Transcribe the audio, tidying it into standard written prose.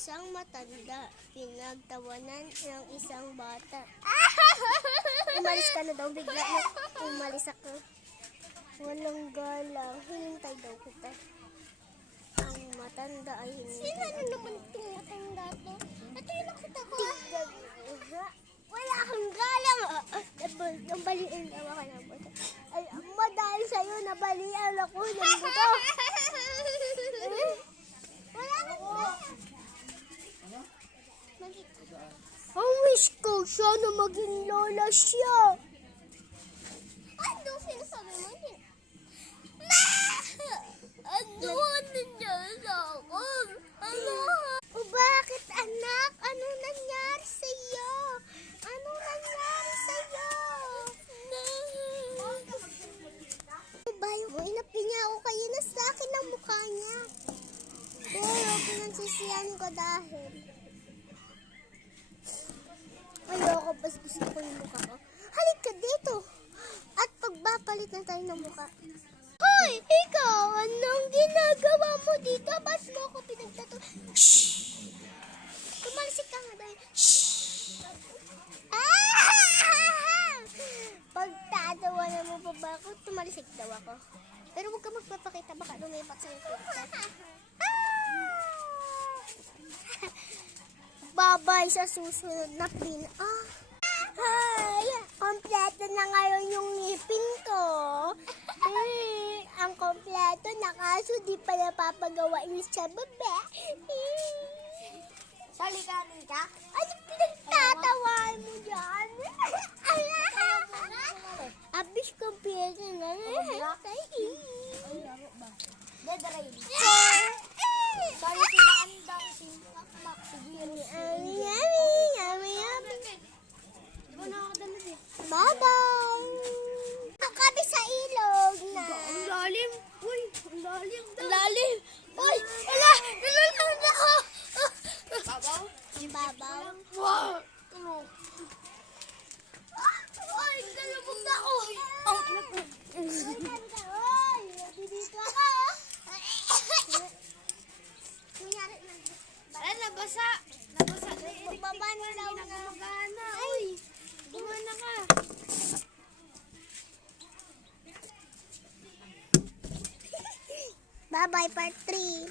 Isang matanda, pinagtawanan ng isang bata. Umalis ka na daw, bigla na umalis ako. Walang galang, hinintay daw kita. Ang matanda ay hinintay. Sino naman itong matanda to? Ito yung nakita ko. Wala akong galang. Nabaliin daw ako ng buto. Ay, madahil sa'yo, nabalian ako ng buto. Wala akong galang. Ang wish ko siya na maging lola siya. Ano sinasabi mo niya? Ano niya sa akin? Ano? O bakit anak? Ano nangyari sa'yo? Ano nangyari sa'yo? Bayo mo, inapinya ako kayo na sa akin ang mukha niya. Pero pinagsisiyan ko dahil ayoko, bas gusto ko yung mukha ko. Halik ka dito. At pagbapalit na tayo ng mukha. Hoy, ikaw, anong ginagawa mo dito? Ba't mo ako pinagtato? Shhh! Tumalisik ka nga dahil. Shhh! Ah! Pagtatawa na mo pa ba ako, tumalisik daw ako. Pero huwag ka magpapakita, baka lumipat sa ito. Babay sa susunod na pin. Ay, kompleto na ngayon yung ngipin ko. Ang kompleto na kaso di pa napapagawain sa baba. Salikanin ka? Ano pinagtatawaan mo dyan? Abis kompleto na. Dedrain. Sorry sila ang dami simakmak. Bye-bye! Ang kabi sa ilog na. Ang lalim. Uy, ang lalim daw. Ang lalim. Uy, wala. Nalulunod ako. Babaw? Yung babaw. Wow. Ano? Uy, nalubog na ako. Uy, dito ako. Nangyari na. Ay, nabasa. Nabasa. Magbabanaw na. Gumagana. Uy, gumana ka. Bye-bye, part 3.